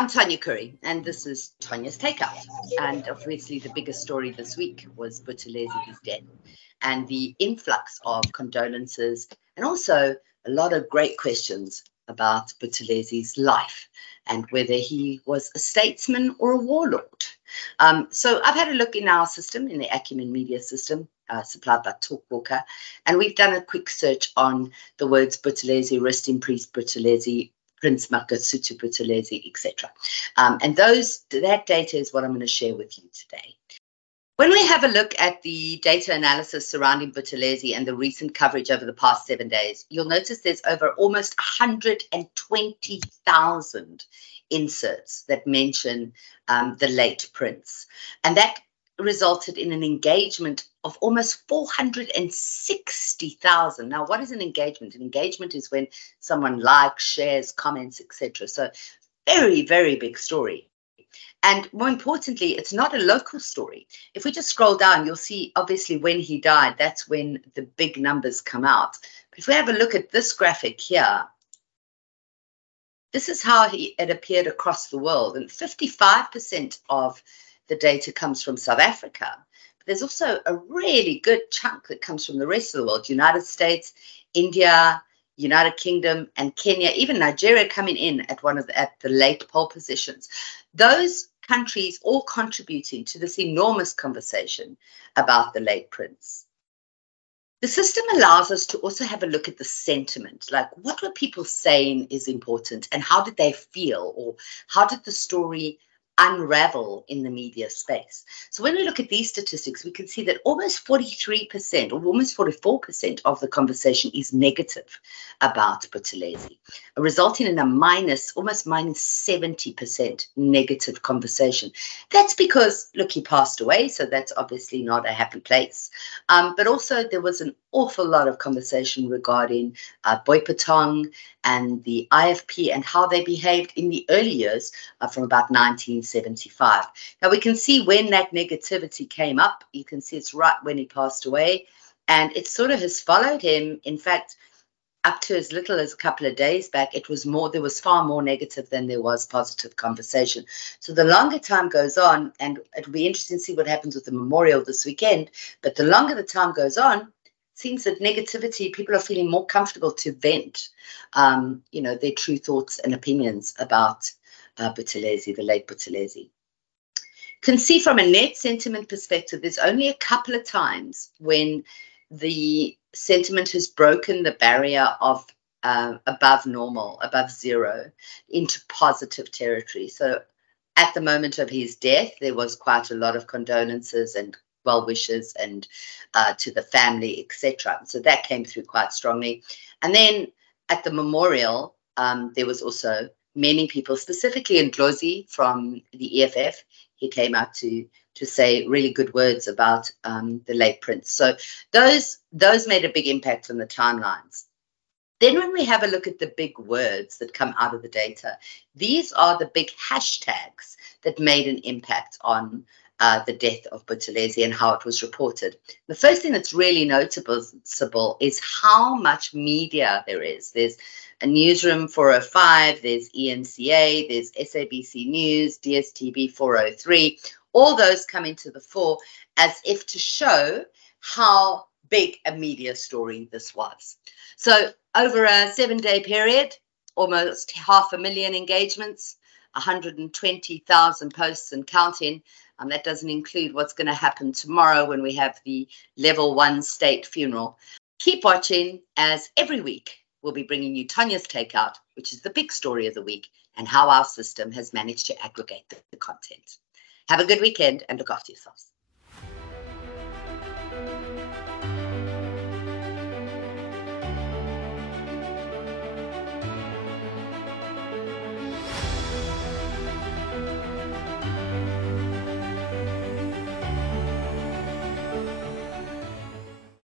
I'm Tanya Curry, and this is Tanya's Takeout. And obviously, the biggest story this week was Buthelezik's death and the influx of condolences, and also a lot of great questions about Buthelezik's life and whether he was a statesman or a warlord. So I've had a look in our system, in the Acumen media system, supplied by Talkwalker, and we've done a quick search on the words Buthelezi, rest in peace Buthelezi, Prince Makasutu Buthelezi, etc. And that data is what I'm going to share with you today. When we have a look at the data analysis surrounding Buthelezi and the recent coverage over the past 7 days, you'll notice there's over almost 120,000 inserts that mention the late prince. And that resulted in an engagement of almost 460,000. Now, what is an engagement? An engagement is when someone likes, shares, comments, etc. So very, very big story. And more importantly, it's not a local story. If we just scroll down, you'll see, obviously, when he died, that's when the big numbers come out. But if we have a look at this graphic here, this is how it appeared across the world. And 55% of the data comes from South Africa. But there's also a really good chunk that comes from the rest of the world, United States, India, United Kingdom, and Kenya, even Nigeria coming in at the late pole positions. Those countries all contributing to this enormous conversation about the late prince. The system allows us to also have a look at the sentiment, like what were people saying is important and how did they feel, or how did the story unravel in the media space. So when we look at these statistics, we can see that almost 43% or almost 44% of the conversation is negative about Buthelezi, resulting in a almost minus 70% negative conversation. That's because, look, he passed away, so that's obviously not a happy place. But also there was an awful lot of conversation regarding Boipatong and the IFP and how they behaved in the early years from about 1975. Now we can see when that negativity came up, you can see it's right when he passed away, and it sort of has followed him. In fact, up to as little as a couple of days back, there was far more negative than there was positive conversation. So the longer time goes on, and it'll be interesting to see what happens with the memorial this weekend, but the longer the time goes on, seems that negativity, people are feeling more comfortable to vent, their true thoughts and opinions about Buthelezi, the late Buthelezi. Can see from a net sentiment perspective, there's only a couple of times when the sentiment has broken the barrier of above normal, above zero, into positive territory. So at the moment of his death, there was quite a lot of condolences and well wishes and to the family, etc. So that came through quite strongly. And then at the memorial, there was also many people, specifically Ndlozi from the EFF. He came out to say really good words about the late prince. So those made a big impact on the timelines. Then when we have a look at the big words that come out of the data, these are the big hashtags that made an impact on the death of Buthelezi and how it was reported. The first thing that's really noticeable is how much media there is. There's a Newsroom 405, there's ENCA, there's SABC News, DSTV 403. All those come into the fore as if to show how big a media story this was. So over a 7-day period, almost 500,000 engagements, 120,000 posts and counting. That doesn't include what's going to happen tomorrow when we have the level 1 state funeral. Keep watching, as every week we'll be bringing you Tanya's Takeout, which is the big story of the week and how our system has managed to aggregate the content. Have a good weekend and look after yourselves.